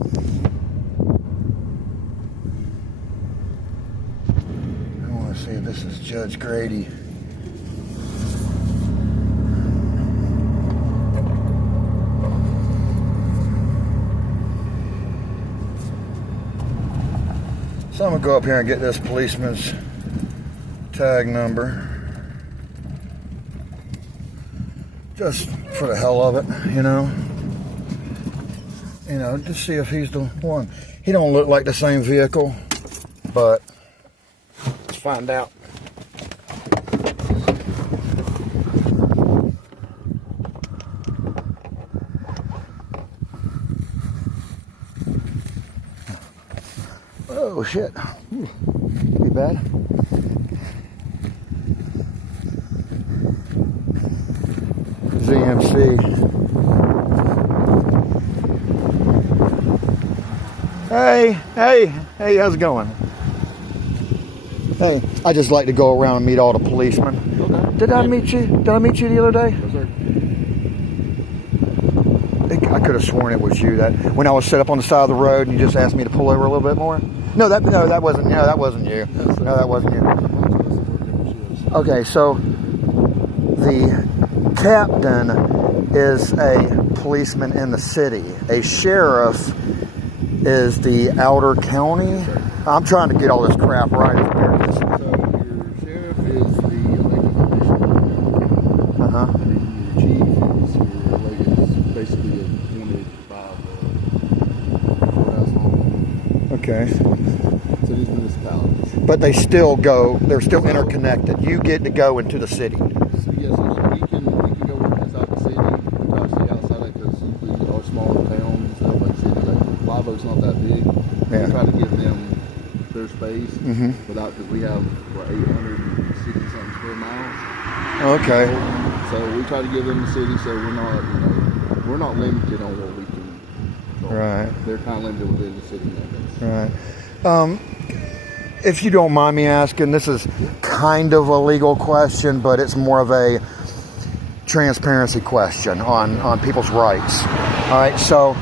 I want to see if this is Judge Grady. So I'm going to go up here and get this policeman's tag number. Just for the hell of it, you know. You know, just see if he's the one. He don't look like the same vehicle, but let's find out. Oh shit. Be bad. ZMC. Hey, how's it going? Hey, I just like to go around and meet all the policemen. Okay. Did I meet you the other day? Yes, sir. I could have sworn it was you that when I was set up on the side of the road and you just asked me to pull over a little bit more. No, that wasn't you. No, that wasn't you. Okay, so the captain is a policeman in the city. A sheriff is the outer county. Yes, sir. I'm trying to get all this crap right. So your sheriff is the elected official. Uh-huh. And then your chief is your elected, basically appointed by the courthouse home. Okay. So these municipalities. But they're still interconnected. You get to go into the city. So yes, so we can go inside the city. We try to stay outside it because usually our smaller towns and stuff like city, like Live Oak's not that big. Yeah. We try to give them their space Mm-hmm. because we have 860 something square miles. Okay. So we try to give them the city, so we're not limited on what we can control. Right. They're kind of limited within the city limits. Right. If you don't mind me asking, this is kind of a legal question, but it's more of a transparency question on people's rights. All right. So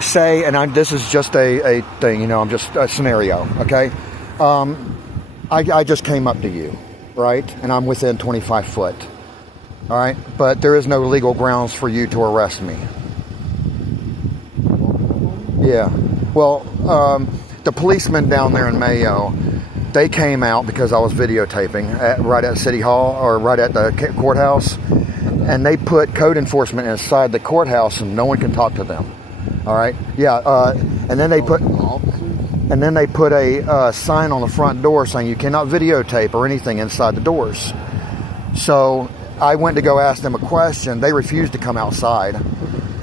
say, and this is just a thing, you know, I'm just a scenario. Okay. I just came up to you, right? And I'm within 25 foot. All right. But there is no legal grounds for you to arrest me. Yeah. Well, the policemen down there in Mayo, they came out because I was videotaping right at City Hall or right at the courthouse, and they put code enforcement inside the courthouse, and no one can talk to them. All right, yeah, and then they put a sign on the front door saying you cannot videotape or anything inside the doors. So I went to go ask them a question. They refused to come outside.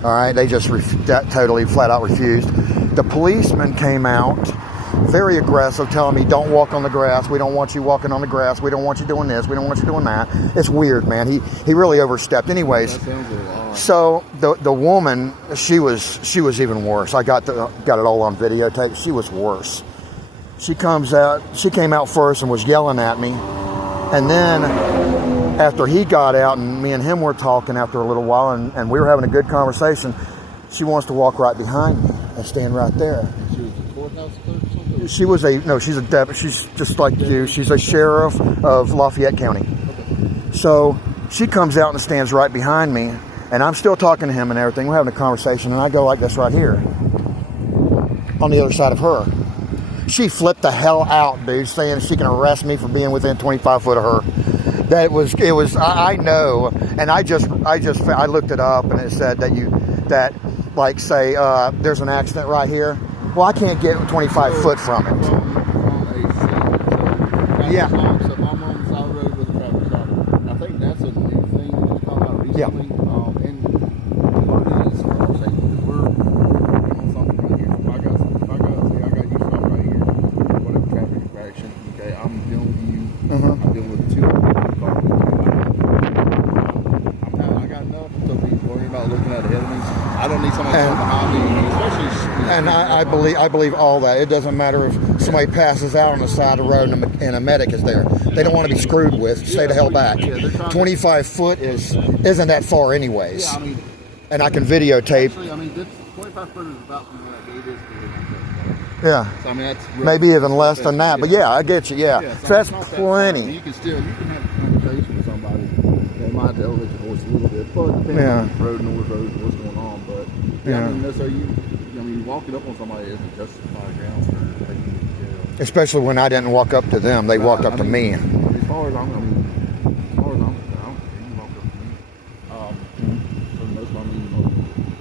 All right, they just totally flat out refused. The policeman came out, very aggressive, telling me, don't walk on the grass. We don't want you walking on the grass. We don't want you doing this. We don't want you doing that. It's weird, man. He really overstepped. Anyways, That sounds a lot. so the woman, she was even worse. I got it all on videotape. She was worse. She came out first and was yelling at me. And then after he got out and me and him were talking after a little while and we were having a good conversation, she wants to walk right behind me and stand right there. She was the courthouse clerk or something? She's a deputy. She's just like you. She's a sheriff of Lafayette County. So she comes out and stands right behind me, and I'm still talking to him and everything. We're having a conversation, and I go like this right here on the other side of her. She flipped the hell out, dude, saying she can arrest me for being within 25 foot of her. It was. I know, and I looked it up, and it said that like say there's an accident right here. Well, I can't get 25 foot from it. From a city. Yeah. So if I'm on the side of the road with a traffic stop, I think that's a new thing that just come out recently. Yeah. And part of it is for our safety, because we're working on something right here. If I got you stopped right here, whatever traffic infraction, okay, I'm dealing with you. I'm dealing with two other cars. I got enough to be worrying about looking at ahead of me. I don't need somebody behind me, especially. And I believe all that. It doesn't matter if somebody passes out on the side of the road and a medic is there. They don't want to be screwed with. Stay the hell back. 25 foot isn't that far anyways. Yeah, I mean, and I can videotape. actually, I mean, 25 foot is about it is $1,500. Yeah. So I mean, that's maybe even less than that. But yeah, I get you. Yeah. Yeah, So that's it's not that plenty. far. You can have a conversation with somebody. They might have to elevate your voice a little bit, but depending on the road, north road, what's going on. But yeah, I mean, that's how walking up on somebody isn't justified grounds for taking you to jail. Especially when I didn't walk up to them, they walked up to me. As far as I'm, I don't care. You walk up to me. For the most part,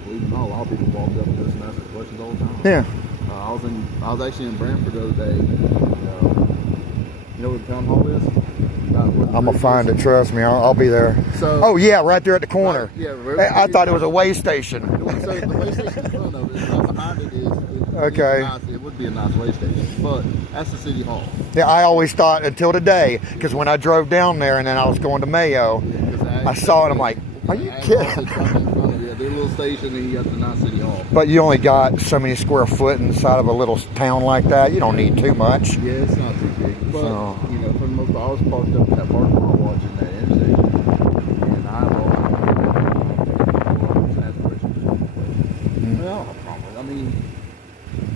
believe it or not, a lot of people walk up to us and ask us questions all the time. Yeah. I was actually in Brantford the other day. You know where the town hall is? I'm gonna find it. Trust me, I'll be there. So, oh yeah, right there at the corner. Yeah, I thought it was a way station. So the way station in front of it, right behind it is. Okay. It would be a nice way station, but that's the city hall. Yeah, I always thought until today, because when I drove down there and then I was going to Mayo, I saw it. I'm like, are you kidding? The little station, and you got the nice city hall. But you only got so many square foot inside of a little town like that. You don't need too much. Yeah, it's not too big. But you know, for the most part, I was parked up at that parking lot watching that interstation, and I well, I mean,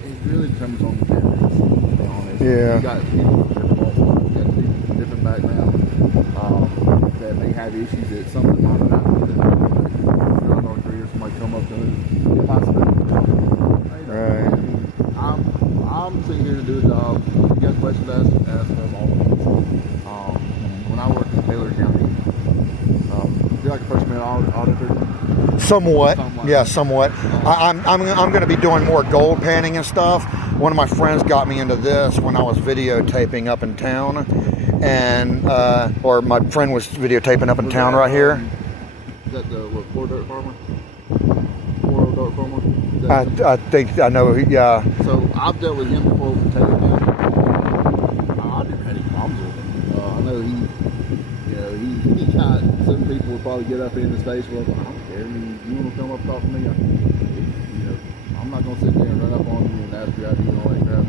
it really depends on the candidates, to be honest. Yeah. You got people from different walks, you got people from different backgrounds that may have issues that something might have happened to them. Somebody come up to them, Right. I'm sitting here to do a job. If you got questions, ask them all. When I worked in Taylor County, you're like a first minute auditor. Somewhat, yeah, somewhat. I'm going to be doing more gold panning and stuff. One of my friends got me into this when I was videotaping up in town, and or my friend was videotaping up in town right here. Is that the Poor Dirt Farmer? I think I know. Yeah. So I've dealt with him before from Taylor County. I never had any problems with him. I know he got some people would probably get up in his face. Well, I don't care. I mean, you want to come up and talk to me? I'm not gonna sit there and run up on you and ask you how you and all that crap.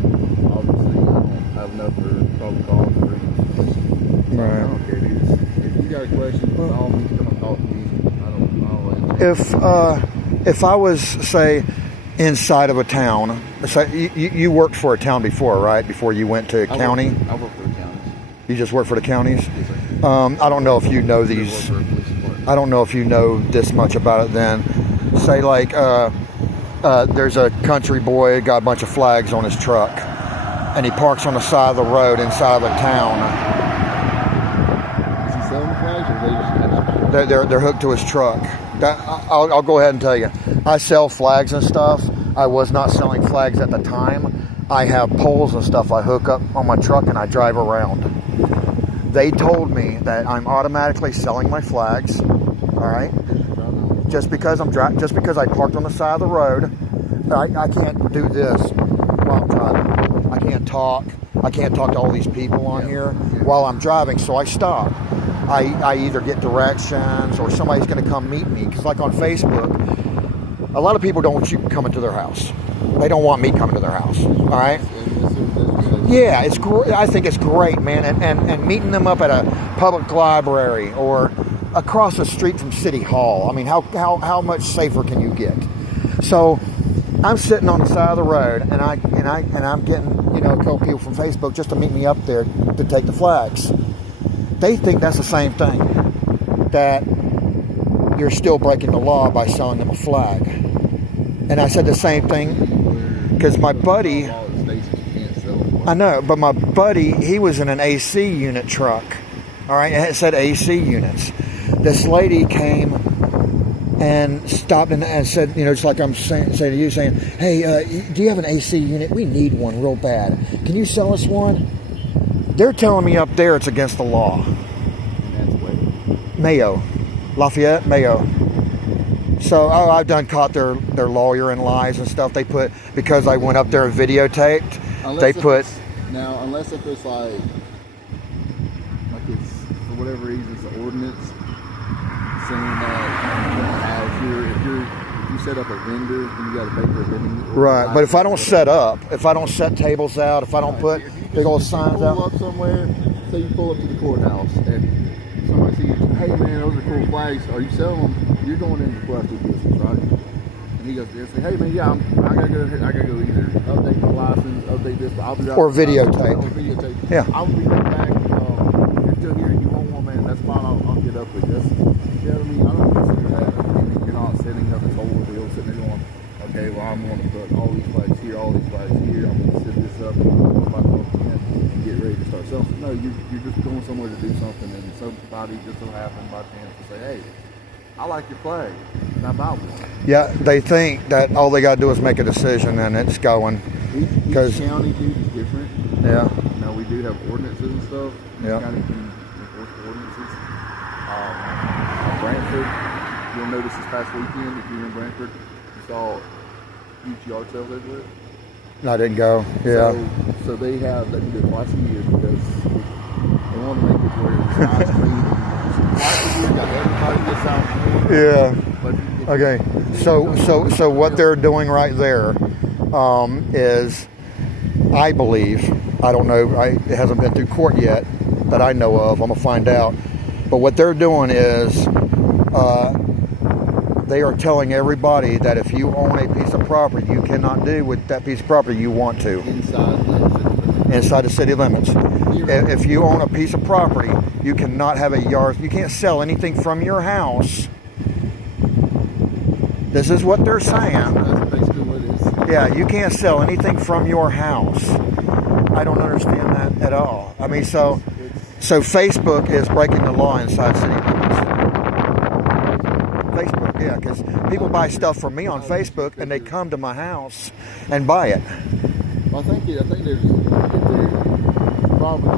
Obviously, I don't have enough for probably calls or reasons. So right. I don't care, dude. If you got a question, by all means, come and talk to me. If I was, say, inside of a town, say you worked for a town before, right? Before you went to county? I work for the counties. You just work for the counties? Yes, sir. I don't know if you know these. I don't know if you know this much about it then. Say like there's a country boy got a bunch of flags on his truck and he parks on the side of the road inside of a town. Is he selling the flags or they just They're hooked to his truck. I'll go ahead and tell you. I sell flags and stuff. I was not selling flags at the time. I have poles and stuff I hook up on my truck and I drive around. They told me that I'm automatically selling my flags. All right. Just because I parked on the side of the road, I can't do this while I'm driving. I can't talk. I can't talk to all these people on here while I'm driving, so I stop. I either get directions or somebody's going to come meet me. Because like on Facebook, a lot of people don't want you coming to their house. They don't want me coming to their house. All right? Yeah, it's great. I think it's great, man. And meeting them up at a public library or across the street from City Hall. I mean, how much safer can you get? So I'm sitting on the side of the road, and I'm getting a couple people from Facebook just to meet me up there to take the flags. They think that's the same thing, that you're still breaking the law by selling them a flag. And I said the same thing because my buddy, I know, but my buddy, he was in an AC unit truck. All right, and it said AC units. This lady came and stopped and said, just like I'm saying to you, saying, hey, do you have an AC unit? We need one real bad. Can you sell us one? They're telling me up there it's against the law. And that's where? Mayo. Lafayette, Mayo. So I've done caught their lawyer in lies and stuff. They put, because I went up there and videotaped, unless if it's like it's, for whatever reason, it's an ordinance saying that if you set up a vendor, then you got to pay for a vending. Right, but if I don't set tables out, if I don't put big old signs out. Pull up somewhere, say you pull up to the courthouse, and somebody sees, hey man, those are cool flags. Are you selling them? You're going into collective business, right? And he goes there and say, hey man, yeah, I gotta go either update my license, update this, but I'll be right Or back. videotape. Or videotape. Yeah. I'll be right back. You're still here and you want one, man, that's fine, I'll get up with you. That's, you know what I mean? I don't consider that. I mean, you're not sitting up this whole wheel, sitting there going, okay, well, I'm going to put all these flags here, all these flags here, I'm going to set this up, and I'm about to go and get ready to start selling. No, you're just going somewhere to do something, and somebody just so happened by chance to say, hey, I like your flag, can I buy one? Yeah, they think that all they got to do is make a decision and it's going. Each county, dude, is different. Yeah. Now, we do have ordinances and stuff. Yeah. Each county can enforce the ordinances. Brantford, you'll notice this past weekend, if you're in Brantford, you saw huge yard sales everywhere. I didn't go. Yeah. So they do it twice a year because they want to make it where it's nice, clean. Twice a year, got everybody gets out. Yeah. Okay. So what they're doing right there is, I believe, I don't know, it hasn't been through court yet that I know of. I'm gonna find out. But what they're doing is, they are telling everybody that if you own a piece of property, you cannot do with that piece of property you want to. Inside the city limits. If you own a piece of property, you cannot have a yard. You can't sell anything from your house. This is what they're saying. That's basically what it is. Yeah, you can't sell anything from your house. I don't understand that at all. I mean, so Facebook is breaking the law inside city limits. Facebook, yeah, because people buy stuff from me on Facebook and they come to my house and buy it. Well, I think there's probably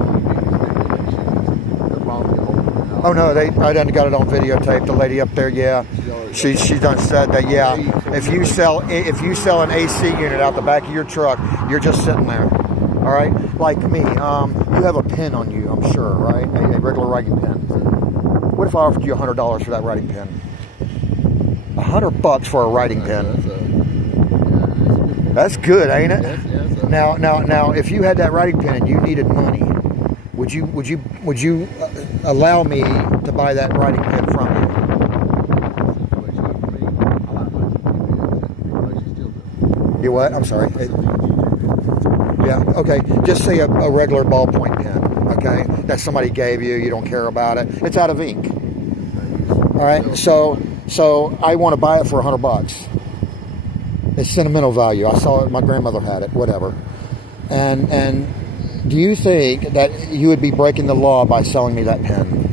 Oh no, I done got it on videotape. The lady up there, yeah, she done said that. Yeah, if you sell an AC unit out the back of your truck, you're just sitting there. All right, like me, you have a pen on you, I'm sure, right? A regular writing pen. What if I offered you $100 for that writing pen? $100 for a writing pen. That's good, ain't it? Now, if you had that writing pen and you needed money, would you allow me to buy that writing pen from you? You what? I'm sorry. Yeah. Okay. Just say a regular ballpoint pen. Okay. That somebody gave you. You don't care about it. It's out of ink. All right. So I want to buy it for $100. It's sentimental value. I saw it. My grandmother had it. Whatever. And do you think that you would be breaking the law by selling me that pen?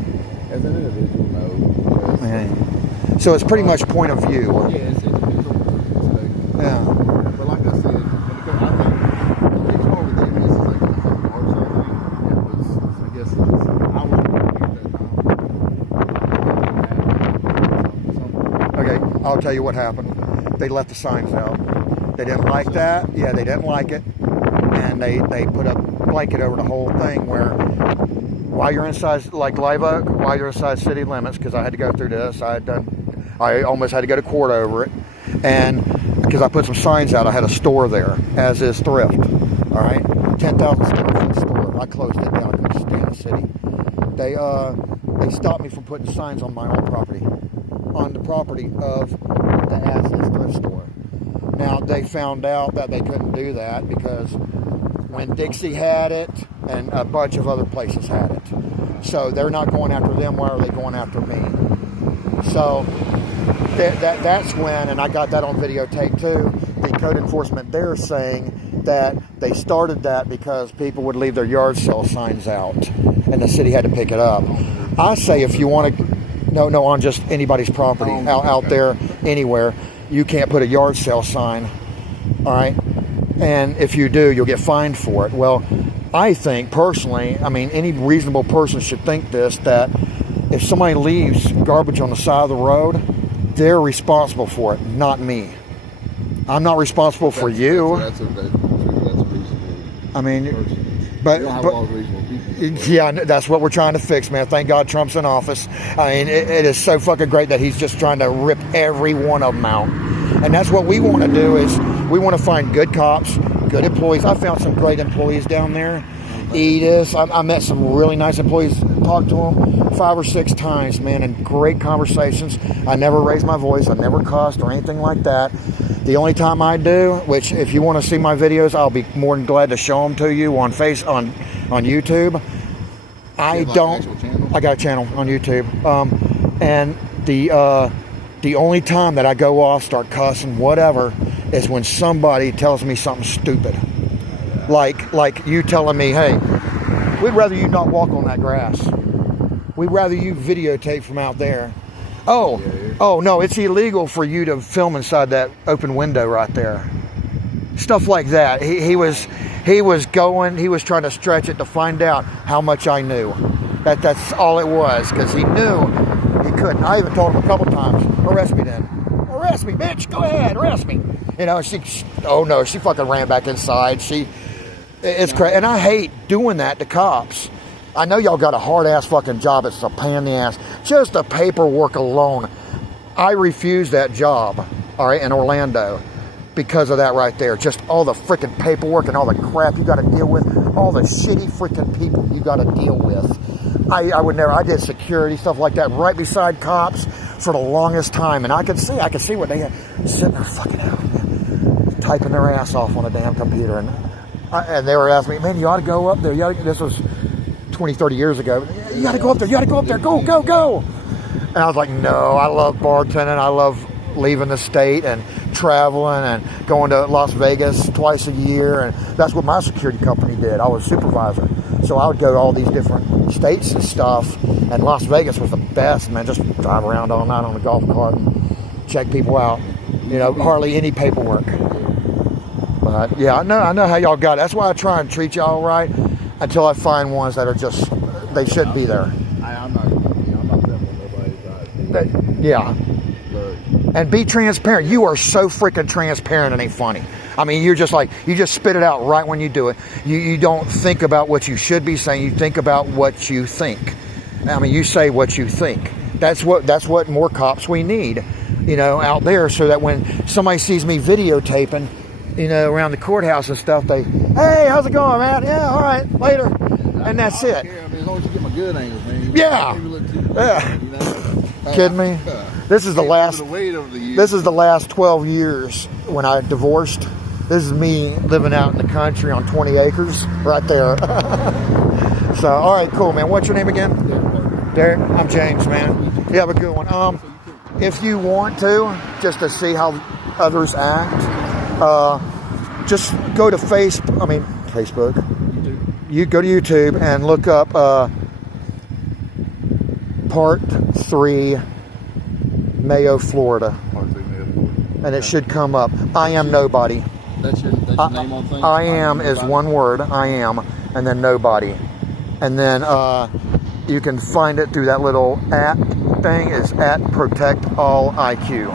As an individual, no. Okay. So it's pretty much point of view. Yeah, it's individual. Yeah. But like I said, I think it's more with them. This is like a hard thing. It was, I guess, I wasn't here at that time. Okay, I'll tell you what happened. They left the signs out. They didn't like that. Yeah, they didn't like it. And they put a blanket over the whole thing where while you're inside, like Live Oak, while you're inside city limits, because I had to go through this, I almost had to go to court over it. And because I put some signs out, I had a store there, as is Thrift. All right, 10,000 square foot store. I closed it down. I couldn't stand the city. They stopped me from putting signs on my own property, on the property of the As Is Thrift store. Now they found out that they couldn't do that because when Dixie had it and a bunch of other places had it. So they're not going after them. Why are they going after me? So that's when, and I got that on videotape too, the code enforcement there saying that they started that because people would leave their yard sale signs out and the city had to pick it up. I say if you want to, no, on just anybody's property, out there, anywhere, you can't put a yard sale sign, all right? And if you do, you'll get fined for it. Well, I think personally, I mean, any reasonable person should think this, that if somebody leaves garbage on the side of the road, they're responsible for it, not me. I'm not responsible for you. That's a reasonable. I mean, person. but You don't have a lot of reasonable people. yeah, that's what we're trying to fix, man. Thank God Trump's in office. I mean, it is so fucking great that he's just trying to rip every one of them out. And that's what we want to do, is we want to find good cops, good employees. I found some great employees down there. Edith. I met some really nice employees. Talked to them 5 or 6 times, man, and great conversations. I never raised my voice. I never cussed or anything like that. The only time I do, which if you want to see my videos, I'll be more than glad to show them to you on YouTube. I got a channel on YouTube, and the only time that I go off, start cussing, whatever, is when somebody tells me something stupid, like you telling me, hey, we'd rather you not walk on that grass. We'd rather you videotape from out there. Oh no, it's illegal for you to film inside that open window right there. Stuff like that. He was trying to stretch it to find out how much I knew. That's all it was, because he knew he couldn't. I even told him a couple times, arrest me then. Arrest me, bitch, go ahead, arrest me. You know, she fucking ran back inside. It's crazy. And I hate doing that to cops. I know y'all got a hard-ass fucking job. It's a pain in the ass. Just the paperwork alone. I refused that job, all right, in Orlando because of that right there. Just all the freaking paperwork and all the crap you got to deal with. All the shitty freaking people you got to deal with. I did security, stuff like that, right beside cops for the longest time. And I could see what they had sitting there fucking out, man, typing their ass off on a damn computer. And they were asking me, man, you ought to go up there. This was 20, 30 years ago. You got to go up there. You got to go up there. Go. And I was like, no, I love bartending. I love leaving the state and traveling and going to Las Vegas twice a year. And that's what my security company did. I was supervisor. So I would go to all these different states and stuff. And Las Vegas was the best, man. Just drive around all night on a golf cart and check people out. You know, hardly any paperwork. But yeah, I know how y'all got it. That's why I try and treat y'all right until I find ones that are just, they shouldn't be there. I'm not stepping on nobody's side. Yeah. And be transparent. You are so freaking transparent, it ain't funny. I mean, you just spit it out right when you do it. You don't think about what you should be saying. You think about what you think. I mean, you say what you think. That's what more cops we need, you know, out there, so that when somebody sees me videotaping, you know, around the courthouse and stuff, they, hey, how's it going, man? Yeah, all right, later. And that's it. Care. I mean, as long as you get my good angles, man. Yeah. You know? Kidding me? This is the last 12 years when I divorced. This is me living out in the country on 20 acres right there. So, all right, cool, man. What's your name again? Derek. I'm James, man. You have a good one. If you want to, just to see how others act, just go to Facebook. You go to YouTube and look up Part 3 Mayo, Florida. And it should come up. I am nobody. That's your name on things? I am is one word. I am, and then nobody. And then you can find it through that little at thing. Is at Protect All IQ.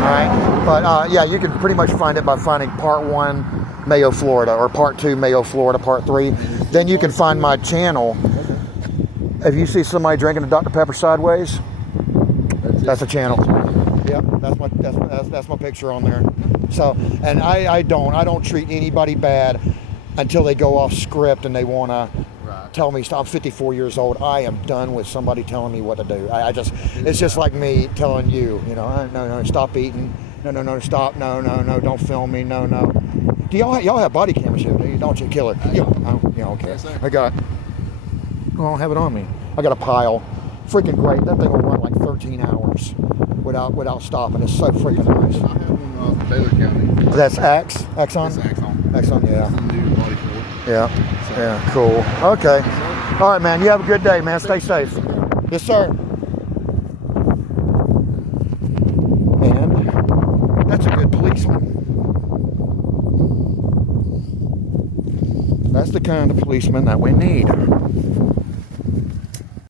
Alright? But yeah, you can pretty much find it by finding Part 1 Mayo, Florida, or Part 2 Mayo, Florida, Part 3. Then you can find my channel. If you see somebody drinking a Dr. Pepper sideways, that's a channel. Yep, that's my picture on there. So, and I don't treat anybody bad until they go off script and they want to tell me, I'm 54 years old. I am done with somebody telling me what to do. It's just like me telling you, you know, no, stop eating. No, stop. No, don't film me. No. Do y'all have body cameras here? Don't you, killer? Yeah, okay. Yes, sir. I don't have it on me. I got a pile. Freaking great. That thing will run like 13 hours without stopping. It's so freaking nice. I have one from Taylor County. That's Axon? It's Axon. Axon, yeah. It's the new body for it. Yeah, cool. Okay. All right, man. You have a good day, man. Stay safe. Yes, sir. And that's a good policeman. That's the kind of policeman that we need.